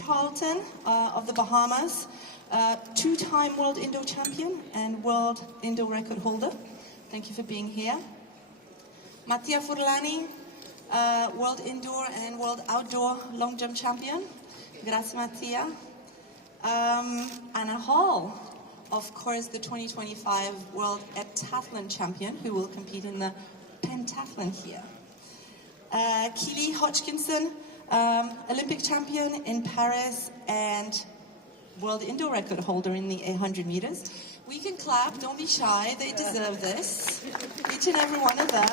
Charlton of the Bahamas, two-time world indoor champion and world indoor record holder. Thank you for being here. Mattia Furlani, world indoor and world outdoor long jump champion. Grazie, Mattia. Anna Hall, of course, the 2025 world heptathlon champion, who will compete in the pentathlon here. Hodgkinson, Olympic champion in Paris and world indoor record holder in the 800 meters. We can clap, don't be shy, they deserve this, each and every one of them.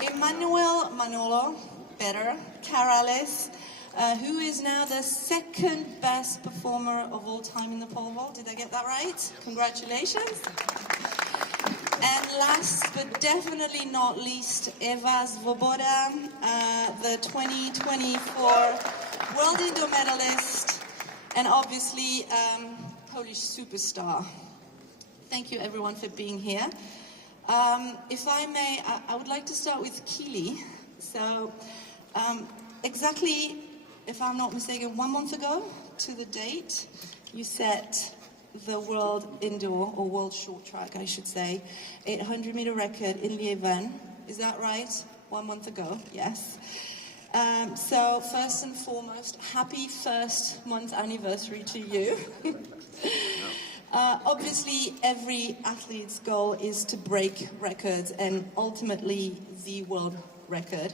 Emmanuel Manolo, better, Karalis, who is now the second best performer of all time in the pole vault. Did I get that right? Congratulations. And last but definitely not least, Eva Swoboda, the 2024 World Indoor medalist and obviously Polish superstar. Thank you everyone for being here. If I may, I would like to start with Kili. So exactly, if I'm not mistaken, 1 month ago to the date, you set the world indoor, or world short track, I should say, 800-meter record in Lieven. Is that right? 1 month ago, yes. So first and foremost, happy first month anniversary to you. Obviously, every athlete's goal is to break records and ultimately the world record.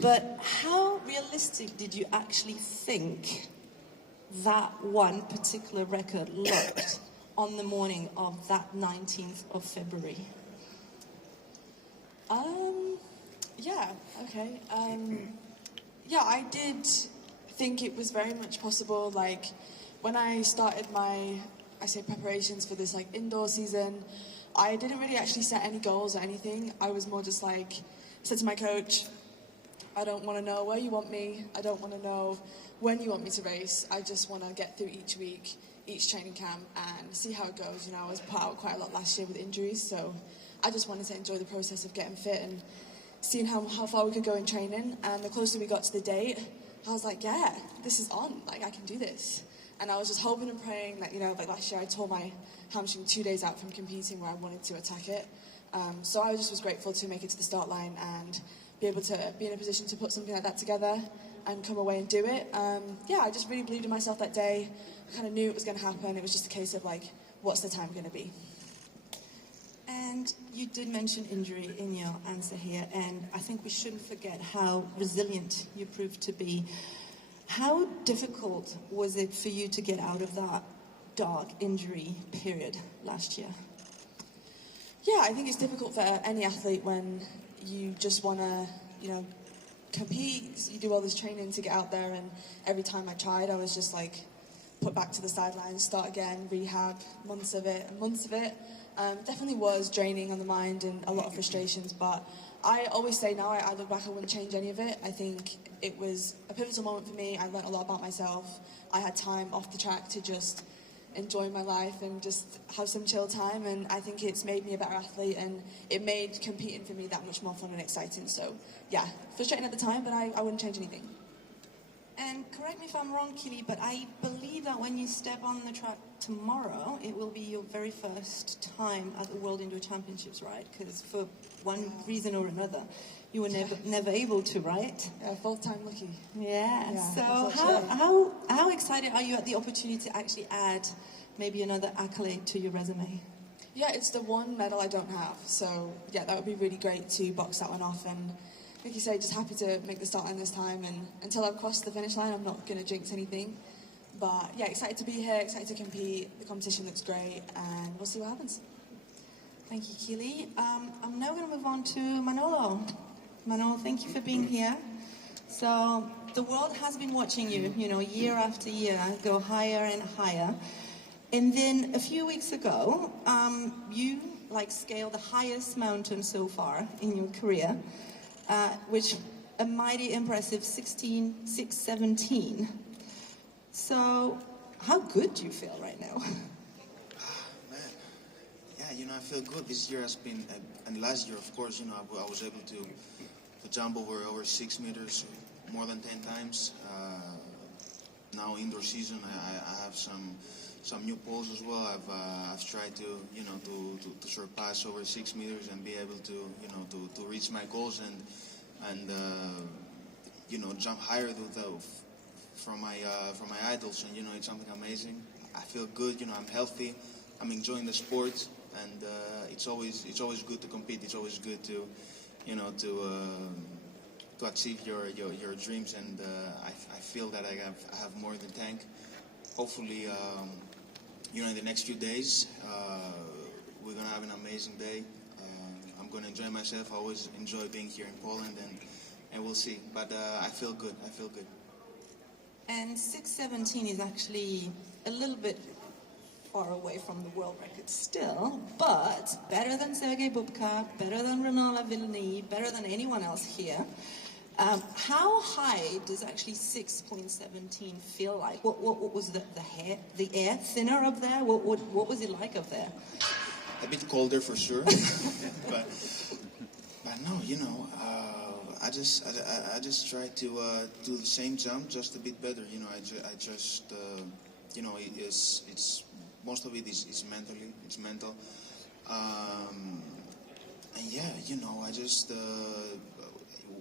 But how realistic did you actually think that one particular record looked on the morning of that 19th of February? Yeah, okay. Yeah, I did think it was very much possible. Like, when I started my, preparations for this, like, indoor season, I didn't really actually set any goals or anything. I was more just like, said to my coach, I don't want to know where you want me. I don't want to know when you want me to race. I just want to get through each week, each training camp, and see how it goes. You know, I was put out quite a lot last year with injuries, so I just wanted to enjoy the process of getting fit and seeing how far we could go in training. And the closer we got to the date, I was like, yeah, this is on. Like, I can do this. And I was just hoping and praying that, you know, like last year I tore my hamstring 2 days out from competing where I wanted to attack it. So I just was grateful to make it to the start line and be able to be in a position to put something like that together and come away and do it. Yeah, I just really believed in myself that day. I kind of knew it was going to happen. It was just a case of like, what's the time going to be? And you did mention injury in your answer here, and I think we shouldn't forget how resilient you proved to be. How difficult was it for you to get out of that dark injury period last year? Yeah, I think it's difficult for any athlete when you just want to, you know, compete. You do all this training to get out there, and every time I tried, I was just like put back to the sidelines, start again, rehab, months of it. Definitely was draining on the mind and a lot of frustrations, but I always say now, I look back, I wouldn't change any of it. I think it was a pivotal moment for me. I learned a lot about myself. I had time off the track to just enjoy my life and just have some chill time, and I think it's made me a better athlete, and it made competing for me that much more fun and exciting. So yeah, frustrating at the time, but I wouldn't change anything. And correct me if I'm wrong, Kili, but I believe that when you step on the track tomorrow, it will be your very first time at the World Indoor Championships, right? Because for one reason or another, you were never able to, right? Yeah, full-time lucky. Yeah. So how excited are you at the opportunity to actually add maybe another accolade to your resume? Yeah, it's the one medal I don't have. So yeah, that would be really great to box that one off. And like you say, just happy to make the start line this time. And until I've crossed the finish line, I'm not going to jinx anything. But yeah, excited to be here, excited to compete. The competition looks great, and we'll see what happens. Thank you, Kili. I'm now going to move on to Manolo. Manolo, thank you for being here. So the world has been watching you, you know, year after year, go higher and higher. And then a few weeks ago, you scaled the highest mountain so far in your career, which a mighty impressive 617. So how good do you feel right now? Man, yeah, you know, I feel good. This year has been, and last year, of course, you know, I was able to jump over 6 meters. more than 10 times. Now indoor season, I have some new poles as well. I've tried to to surpass over 6 meters and be able to to reach my goals and jump higher from my idols, and it's something amazing. I feel good. I'm healthy. I'm enjoying the sport, and it's always good to compete. It's always good to to achieve your dreams, and I feel that I have more than tank. Hopefully, in the next few days, we're gonna have an amazing day. I'm gonna enjoy myself. I always enjoy being here in Poland, and we'll see. But I feel good. I feel good. And 6:17 is actually a little bit far away from the world record still, but better than Sergei Bubka, better than Ronala Villeneuve, better than anyone else here. How high does actually 6.17 feel like? What was the air thinner up there? What was it like up there? A bit colder for sure, but no, I just try to do the same jump, just a bit better. I just it's most of it is mentally, it's mental, and yeah, I just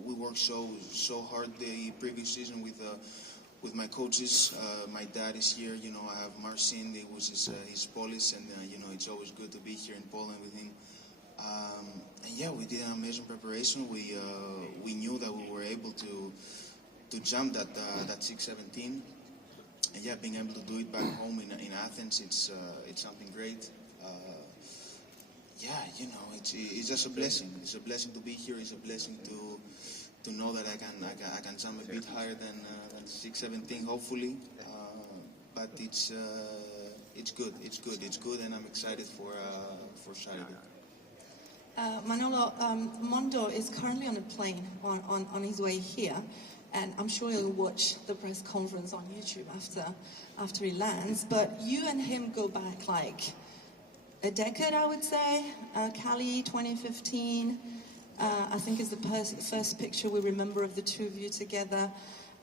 we worked so hard the previous season with my coaches. My dad is here. I have Marcin, which is his Polish, and it's always good to be here in Poland with him. And yeah, we did an amazing preparation. We knew that we were able to jump that 6:17, and yeah, being able to do it back home in Athens, it's something great. Yeah, it's just a blessing. It's a blessing to be here. It's a blessing to know that I can jump a bit higher than 6:17, hopefully. But it's good. It's good, and I'm excited for Saturday. Manolo, Mondo is currently on a plane on his way here, and I'm sure he'll watch the press conference on YouTube after he lands. But you and him go back like a decade, I would say. Cali 2015, I think is the first picture we remember of the two of you together.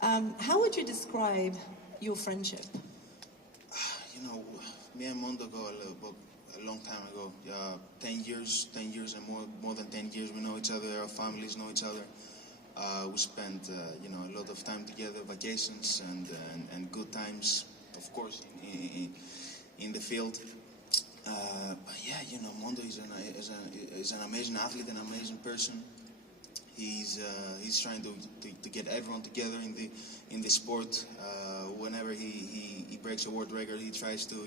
How would you describe your friendship? Me and Mondo go a long time ago. 10 years and more than 10 years. We know each other. Our families know each other. We spent a lot of time together, vacations and good times, of course, in the field. But yeah, Mondo is an amazing athlete, an amazing person. He's trying to get everyone together in the sport. Whenever he breaks a world record, he tries to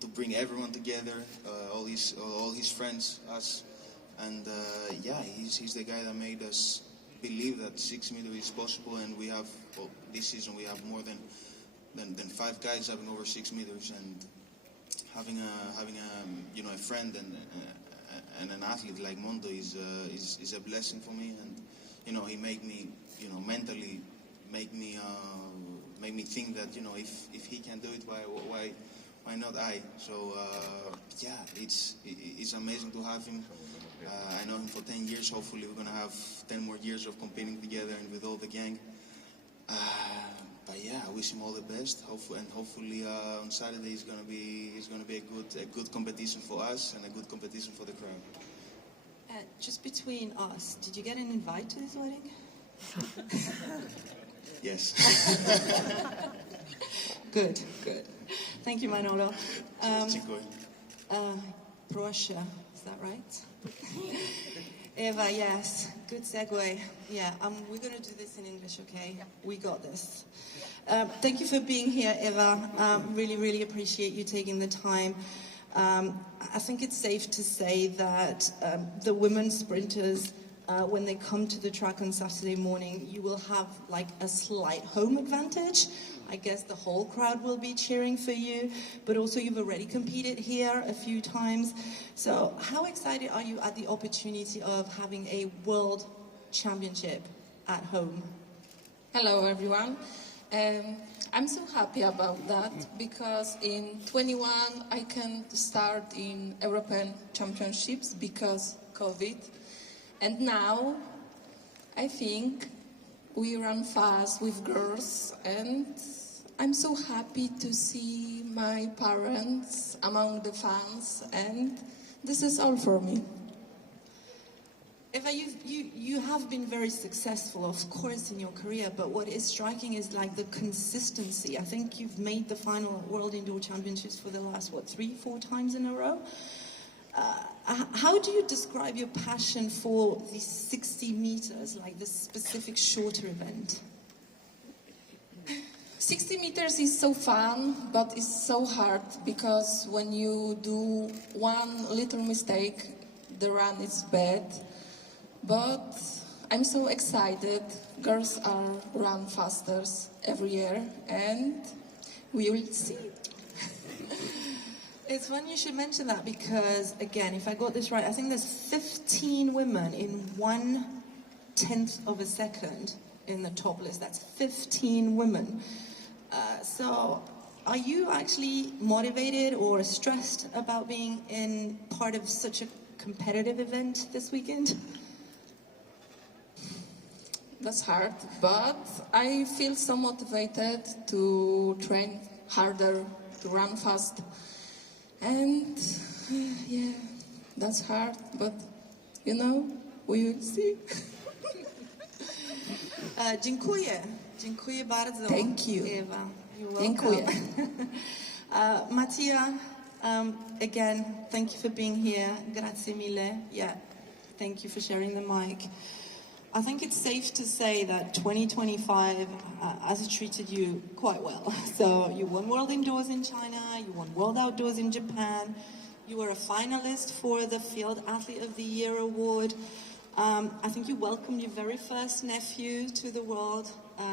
to bring everyone together, all his friends, us, and yeah, he's the guy that made us believe that 6 meters is possible, and we have this season we have more than 5 guys having over 6 meters, and having a friend and an athlete like Mondo is a blessing for me, and he make me mentally make me think that if he can do it, why not I? So yeah, it's amazing to have him. I know him for 10 years. Hopefully we're gonna have 10 more years of competing together and with all the gang. But yeah, I wish him all the best. Hopefully on Saturday it's gonna be a good competition for us and a good competition for the crowd. Just between us, did you get an invite to this wedding? Yes. Good. Thank you, Manolo. Prussia, is that right? Eva, yes, good segue. Yeah, we're going to do this in English, okay? Yeah. We got this. Thank you for being here, Eva. Really, really appreciate you taking the time. I think it's safe to say that the women sprinters, when they come to the track on Saturday morning, you will have like a slight home advantage. I guess the whole crowd will be cheering for you, but also you've already competed here a few times. So how excited are you at the opportunity of having a world championship at home? Hello, everyone. I'm so happy about that because in 21 I can start in European Championships because COVID. And now I think we run fast with girls, and I'm so happy to see my parents among the fans, and this is all for me. Eva, you have been very successful, of course, in your career, but what is striking is like the consistency. I think you've made the final World Indoor Championships for the last, 3-4 times in a row? How do you describe your passion for the 60 meters, like the specific shorter event? 60 meters is so fun, but it's so hard because when you do one little mistake, the run is bad. But I'm so excited. Girls are run faster every year, and we will see. It's funny you should mention that because, again, if I got this right, I think there's 15 women in 1/10 of a second in the top list. That's 15 women. So are you actually motivated or stressed about being in part of such a competitive event this weekend? That's hard, but I feel so motivated to train harder, to run fast. And yeah, that's hard, but we will see. Dziękuję. Dziękuję bardzo. Thank you. Eva, you're welcome. Dziękuję. Mattia, again, thank you for being here. Grazie mille. Yeah, thank you for sharing the mic. I think it's safe to say that 2025 has treated you quite well. So you won World Indoors in China, you won World Outdoors in Japan, you were a finalist for the Field Athlete of the Year award. I think you welcomed your very first nephew to the world,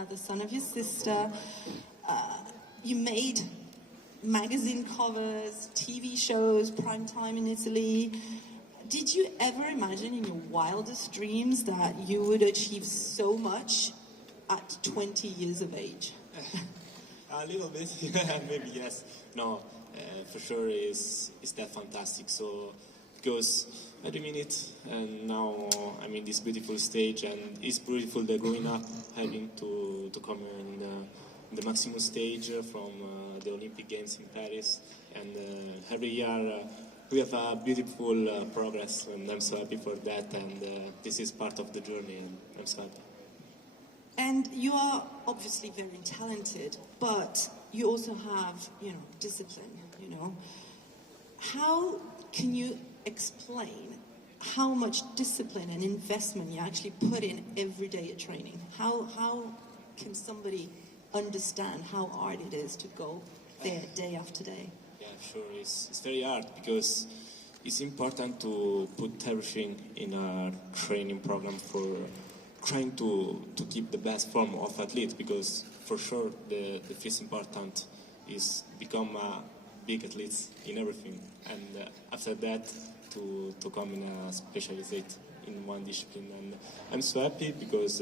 the son of your sister. You made magazine covers, TV shows, prime time in Italy. Did you ever imagine in your wildest dreams that you would achieve so much at 20 years of age? A little bit, maybe yes. No, for sure is that fantastic. So because I mean it, and now I'm in this beautiful stage, and it's beautiful that growing up having to come in the maximum stage from the Olympic Games in Paris, and every year. We have a beautiful progress, and I'm so happy for that, and this is part of the journey, and I'm so happy. And you are obviously very talented, but you also have, discipline, How can you explain how much discipline and investment you actually put in every day at training? How can somebody understand how hard it is to go there day after day? Yeah, sure. It's very hard because it's important to put everything in a training program for trying to keep the best form of athlete, because for sure the first important is become a big athlete in everything, and after that to come in a specializate in one discipline. And I'm so happy because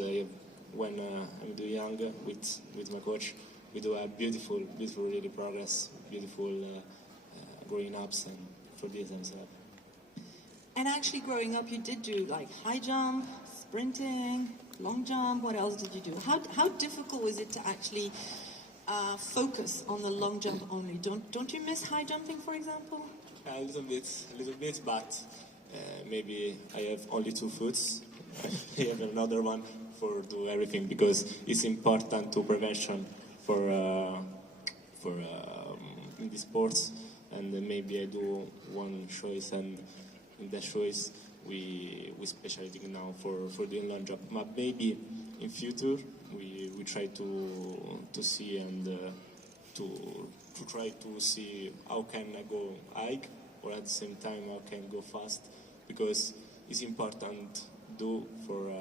when I'm doing young with my coach, we do a beautiful really progress, beautiful growing ups, and for this I'm so happy. And actually growing up, you did do like high jump, sprinting, long jump. What else did you do? How difficult was it to actually focus on the long jump only? Don't you miss high jumping, for example? A little bit, but maybe I have only 2 foot. I have another one for do everything, because it's important to prevention for in the sports, and maybe I do one choice, and in that choice we specialize now for doing long jump. But maybe in future we try to see and to try to see how can I go high, or at the same time how can I go fast, because it's important do for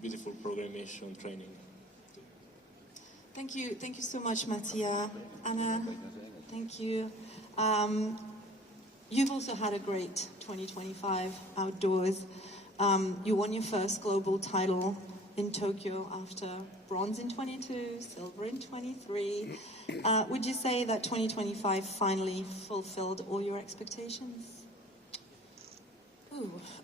beautiful programmation training. Thank you so much, Mattia. Anna, thank you. You've also had a great 2025 outdoors. You won your first global title in Tokyo after bronze in 22, silver in 23. Would you say that 2025 finally fulfilled all your expectations?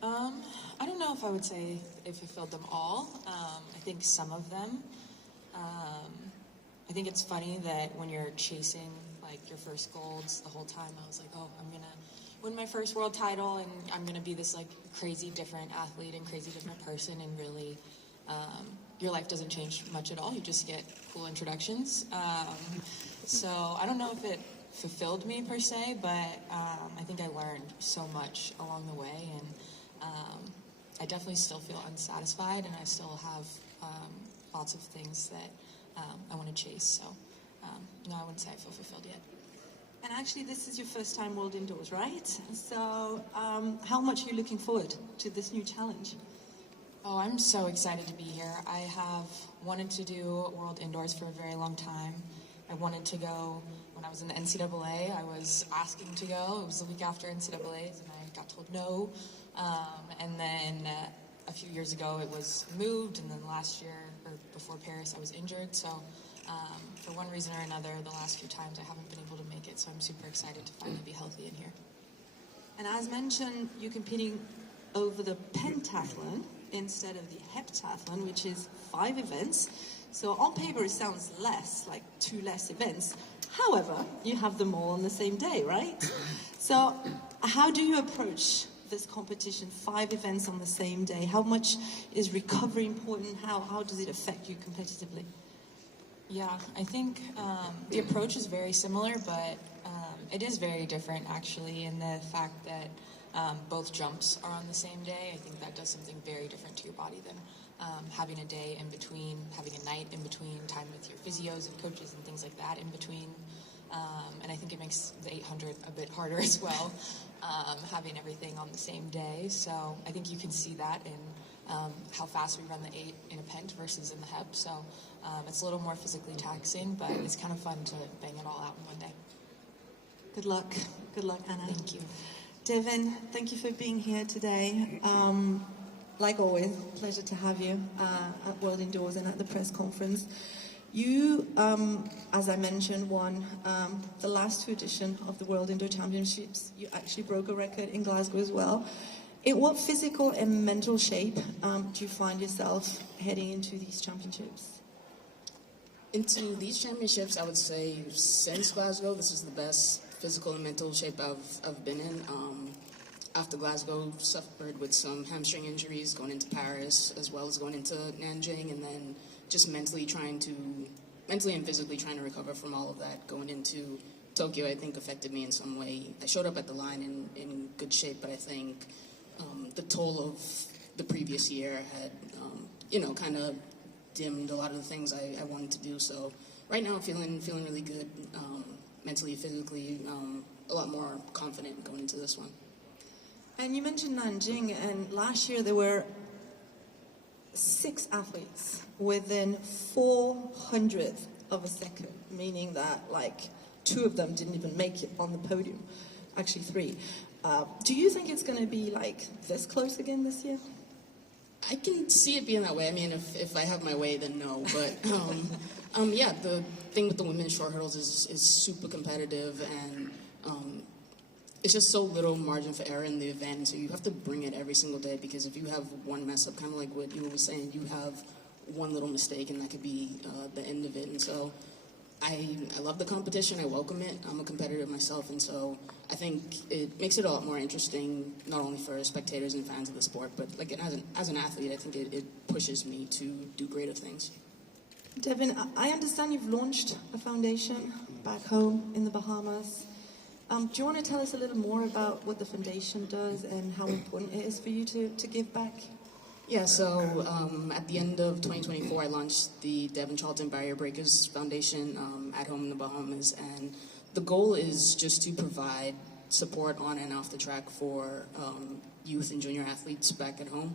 I don't know if I would say it fulfilled them all. I think some of them. I think it's funny that when you're chasing like your first golds the whole time, I was like, oh, I'm gonna win my first world title and I'm gonna be this like crazy different athlete and crazy different person, and really your life doesn't change much at all. You just get cool introductions. So I don't know if it fulfilled me per se, but I think I learned so much along the way, and I definitely still feel unsatisfied, and I still have lots of things that I want to chase. So no, I wouldn't say I feel fulfilled yet. And actually, this is your first time World Indoors, right? So how much are you looking forward to this new challenge? Oh, I'm so excited to be here. I have wanted to do World Indoors for a very long time. I wanted to go when I was in the NCAA. I was asking to go. It was the week after NCAA's, and I got told no. And then a few years ago, it was moved, and then last year, or before Paris, I was injured. So for one reason or another, the last few times I haven't been able to make it. So I'm super excited to finally be healthy in here. And as mentioned, you're competing over the pentathlon instead of the heptathlon, which is 5 events. So on paper it sounds less, like 2 less events. However, you have them all on the same day, right? So how do you approach this competition, 5 events on the same day? How much is recovery important? How does it affect you competitively? Yeah, I think the approach is very similar, but it is very different actually in the fact that both jumps are on the same day. I think that does something very different to your body than having a day in between, having a night in between, time with your physios and coaches and things like that in between. And I think it makes the 800 a bit harder as well, having everything on the same day. So I think you can see that in how fast we run the 8 in a pent versus in the hep. So it's a little more physically taxing, but it's kind of fun to bang it all out in one day. Good luck. Good luck, Anna. Thank you. Devin, thank you for being here today. Like always, pleasure to have you at World Indoors and at the press conference. You, as I mentioned, won the last 2 editions of the World Indoor Championships. You actually broke a record in Glasgow as well. In what physical and mental shape do you find yourself heading into these championships? Into these championships, I would say since Glasgow, this is the best physical and mental shape I've been in. After Glasgow, suffered with some hamstring injuries going into Paris, as well as going into Nanjing, and then just mentally and physically trying to recover from all of that going into Tokyo, I think affected me in some way. I showed up at the line in good shape, but I think the toll of the previous year had, kind of dimmed a lot of the things I wanted to do. So right now I'm feeling really good, mentally, physically, a lot more confident going into this one. And you mentioned Nanjing, and last year there were 6 athletes within 400th of a second, meaning that 2 of them didn't even make it on the podium. Actually 3. Do you think it's going to be this close again this year? I can see it being that way. I mean, if I have my way, then no. But yeah, the thing with the women's short hurdles is super competitive, and it's just so little margin for error in the event. So you have to bring it every single day, because if you have one mess up, kind of like what you were saying, you have one little mistake, and that could be the end of it. And so I love the competition. I welcome it. I'm a competitor myself, and so I think it makes it a lot more interesting, not only for spectators and fans of the sport, but as an athlete, I think it pushes me to do greater things. Devin, I understand you've launched a foundation back home in the Bahamas. Do you want to tell us a little more about what the foundation does and how important it is for you to give back? Yeah, so at the end of 2024, I launched the Devin Charlton Barrier Breakers Foundation at home in the Bahamas, and the goal is just to provide support on and off the track for youth and junior athletes back at home.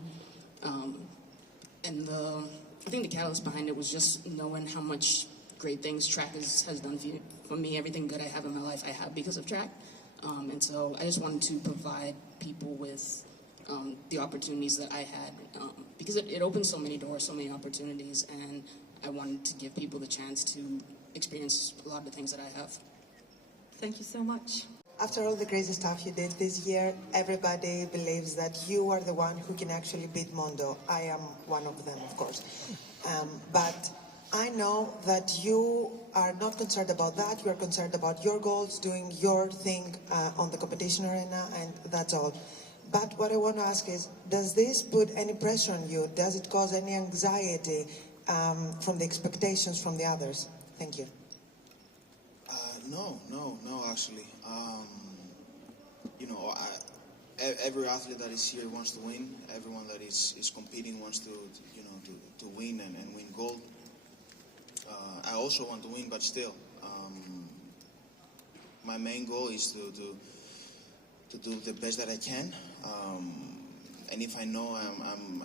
And I think the catalyst behind it was just knowing how much great things track has done for me. Everything good I have in my life, I have because of track. And so I just wanted to provide people with the opportunities that I had, because it opens so many doors, so many opportunities, and I wanted to give people the chance to experience a lot of the things that I have. Thank you so much. After all the crazy stuff you did this year, everybody believes that you are the one who can actually beat Mondo. I am one of them, of course. But I know that you are not concerned about that. You are concerned about your goals, doing your thing on the competition arena, and that's all. But what I want to ask is, does this put any pressure on you? Does it cause any anxiety from the expectations from the others? Thank you. No, actually. Every athlete that is here wants to win. Everyone that is competing wants to win and win gold. I also want to win, but still, my main goal is to do the best that I can. And if I know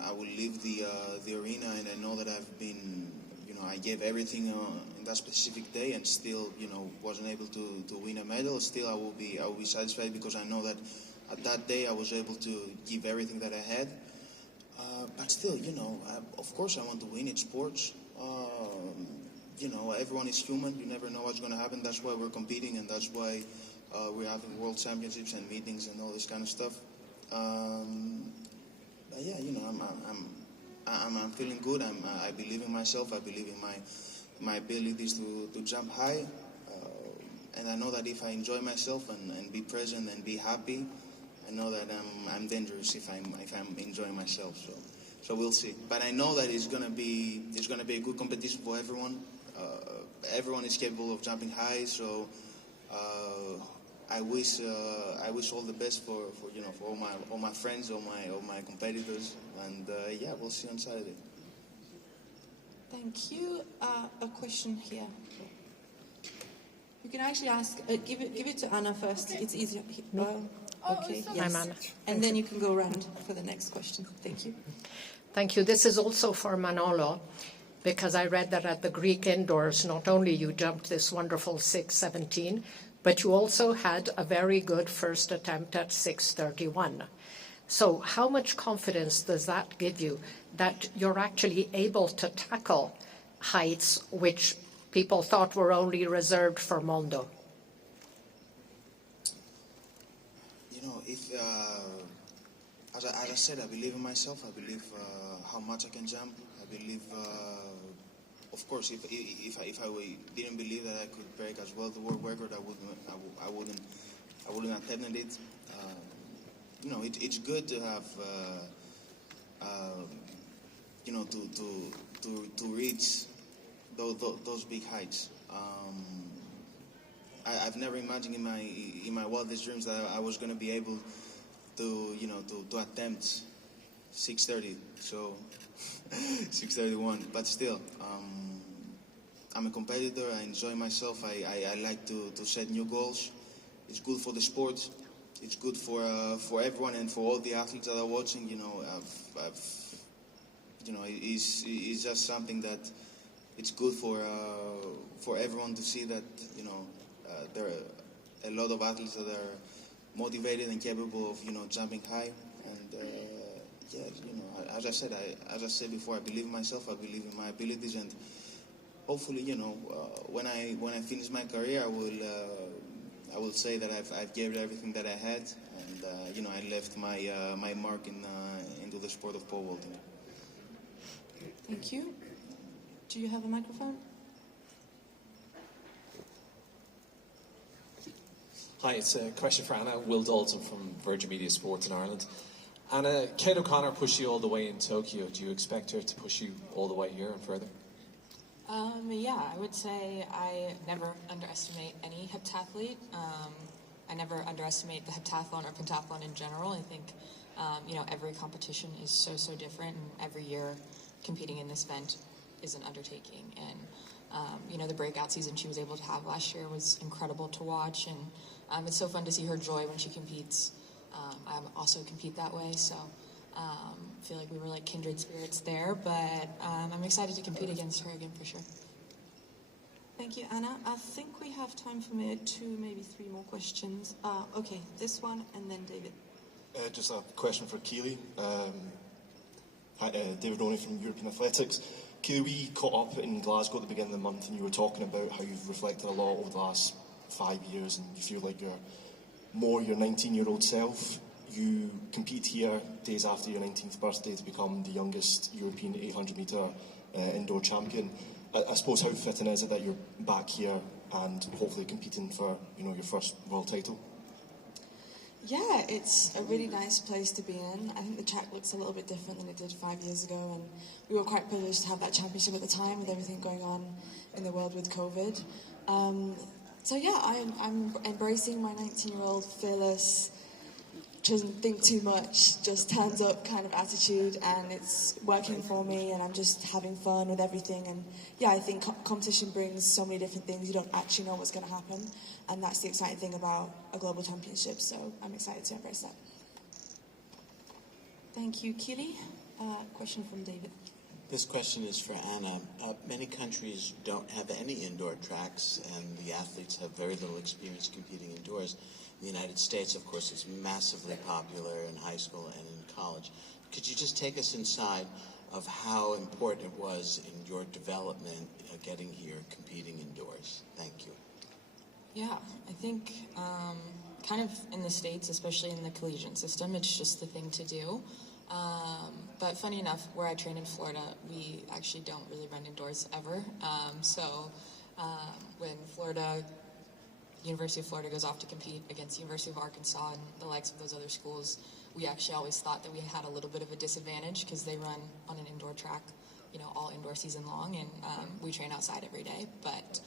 I will leave the arena, and I know that I've been, I gave everything in that specific day, and still, wasn't able to win a medal, still I will be satisfied, because I know that at that day I was able to give everything that I had. But still, of course I want to win. It's sports. Everyone is human. You never know what's going to happen. That's why we're competing, and that's why we're having world championships and meetings and all this kind of stuff. But yeah, I'm feeling good. I believe in myself. I believe in my abilities to jump high. And I know that if I enjoy myself and be present and be happy, I know that I'm dangerous if I'm enjoying myself. So we'll see. But I know that it's gonna be a good competition for everyone. Everyone is capable of jumping high. So I wish all the best for all my friends, all my competitors, and yeah, we'll see on Saturday. Thank you. A question here. You can actually ask. Give it to Anna first. It's easier. Okay. Yes. I'm Anna. And then you can go around for the next question. Thank you. Thank you. This is also for Manolo, because I read that at the Greek indoors, not only you jumped this wonderful 6:17, but you also had a very good first attempt at 6:31. So how much confidence does that give you that you're actually able to tackle heights which people thought were only reserved for Mondo? As I said, I believe in myself. I believe how much I can jump. I believe, of course, if I didn't believe that I could break as well the world record, I wouldn't have attempted it. It's good to have, to reach those big heights. I've never imagined in my wildest dreams that I was going to be able to attempt 6:30, so 6:31. But still, I'm a competitor. I enjoy myself. I like to set new goals. It's good for the sport. It's good for everyone and for all the athletes that are watching. It's just something that it's good for everyone to see that there are a lot of athletes that are motivated and capable of jumping high. And as I said before, I believe in myself. I believe in my abilities, and hopefully, when I finish my career, I will say that I've given everything that I had, and I left my mark into the sport of pole vaulting. Thank you. Do you have a microphone? Hi, it's a question for Anna. Will Dalton from Virgin Media Sports in Ireland. Anna, Kate O'Connor pushed you all the way in Tokyo. Do you expect her to push you all the way here and further? Yeah, I would say I never underestimate any heptathlete. I never underestimate the heptathlon or pentathlon in general. I think, every competition is so different, and every year competing in this event is an undertaking. And, the breakout season she was able to have last year was incredible to watch, and it's so fun to see her joy when she competes. I also compete that way, so I feel like we were like kindred spirits there, but I'm excited to compete against her again for sure. Thank you, Anna. I think we have time for maybe three more questions. Okay, this one, and then David. Just a question for Keely. David Roney from European Athletics. Keely, we caught up in Glasgow at the beginning of the month, and you were talking about how you've reflected a lot over the last 5 years, and you feel like you're more your 19-year-old self. You compete here days after your 19th birthday to become the youngest European 800-metre indoor champion. I suppose how fitting is it that you're back here and hopefully competing for your first world title? Yeah, it's a really nice place to be in. I think the track looks a little bit different than it did 5 years ago, and we were quite privileged to have that championship at the time with everything going on in the world with COVID. So yeah, I'm embracing my 19-year-old fearless, doesn't think too much, just turns up kind of attitude, and it's working for me, and I'm just having fun with everything. And yeah, I think competition brings so many different things. You don't actually know what's going to happen, and that's the exciting thing about a global championship, so I'm excited to embrace that. Thank you, Kili. Question from David. This question is for Anna. Many countries don't have any indoor tracks, and the athletes have very little experience competing indoors. The United States, of course, is massively popular in high school and in college. Could you just take us inside of how important it was in your development getting here, competing indoors? Thank you. Yeah, I think kind of in the States, especially in the collegiate system, it's just the thing to do. But funny enough, where I train in Florida, we actually don't really run indoors ever. When University of Florida goes off to compete against University of Arkansas and the likes of those other schools, we actually always thought that we had a little bit of a disadvantage because they run on an indoor track, all indoor season long, and we train outside every day. But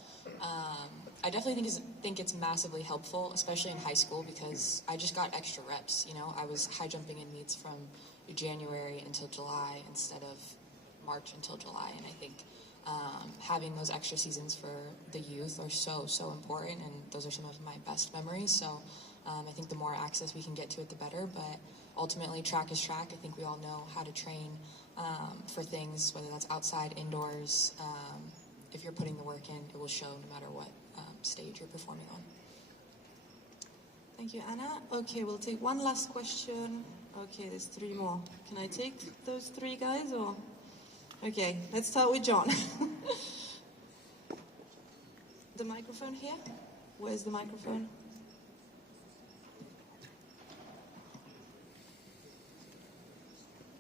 I definitely think it's massively helpful, especially in high school, because I just got extra reps. I was high jumping in meets from January until July instead of March until July, and I think having those extra seasons for the youth are so important, and those are some of my best memories. So I think the more access we can get to it, the better. But ultimately, track is track. I think we all know how to train for things, whether that's outside, indoors. If you're putting the work in, it will show no matter what stage you're performing on. Thank you, Anna. Okay, we'll take one last question. Okay, there's 3 more. Can I take those 3 guys, or? Okay, let's start with John. The microphone here? Where's the microphone?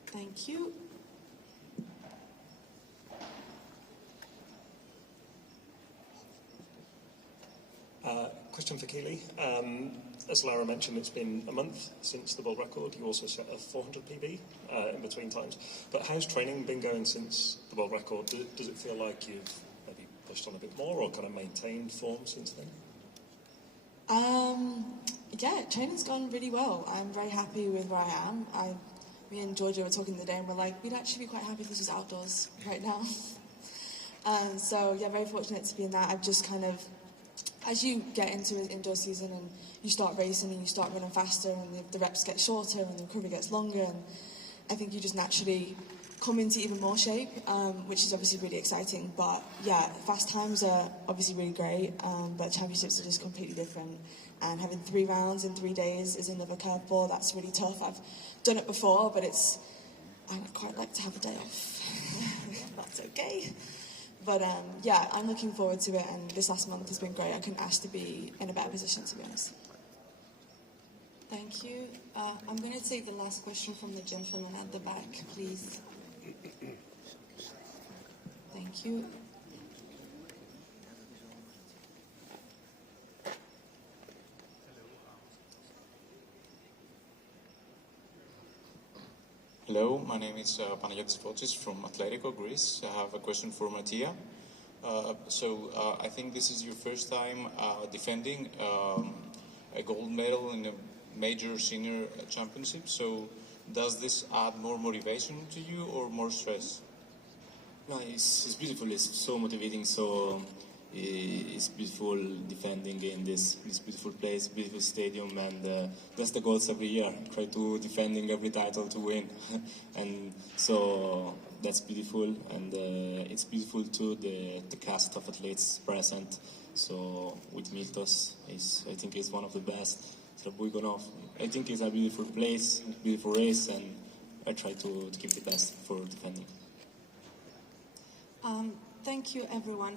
Thank you. Question for Keely. As Lara mentioned, it's been a month since the world record. You also set a 400 PB in between times. But how's training been going since the world record? Does it feel like you've maybe pushed on a bit more or kind of maintained form since then? Yeah, training's gone really well. I'm very happy with where I am. Me and Georgia were talking today, and we're like, we'd actually be quite happy if this was outdoors right now. So yeah, very fortunate to be in that. I've just kind of, as you get into an indoor season and you start racing and you start running faster and the reps get shorter and the recovery gets longer, and I think you just naturally come into even more shape, which is obviously really exciting. But yeah, fast times are obviously really great, but championships are just completely different. And having 3 rounds in 3 days is another curveball. That's really tough. I've done it before, but I would quite like to have a day off. That's okay. But yeah, I'm looking forward to it, and this last month has been great. I couldn't ask to be in a better position, to be honest. Thank you. I'm going to take the last question from the gentleman at the back, please. Thank you. Hello, my name is Panagiotis Fotis from Atletico, Greece. I have a question for Mattia. I think this is your first time defending a gold medal in a major senior championship. So does this add more motivation to you or more stress? No, it's beautiful. It's so motivating. So it's beautiful defending in this beautiful place, beautiful stadium, and that's the goals every year. Try to defending every title to win, and so that's beautiful. And it's beautiful too the cast of athletes present. So with Miltos, I think it's one of the best. I think it's a beautiful place, beautiful race, and I try to keep the best for defending. Thank you, everyone.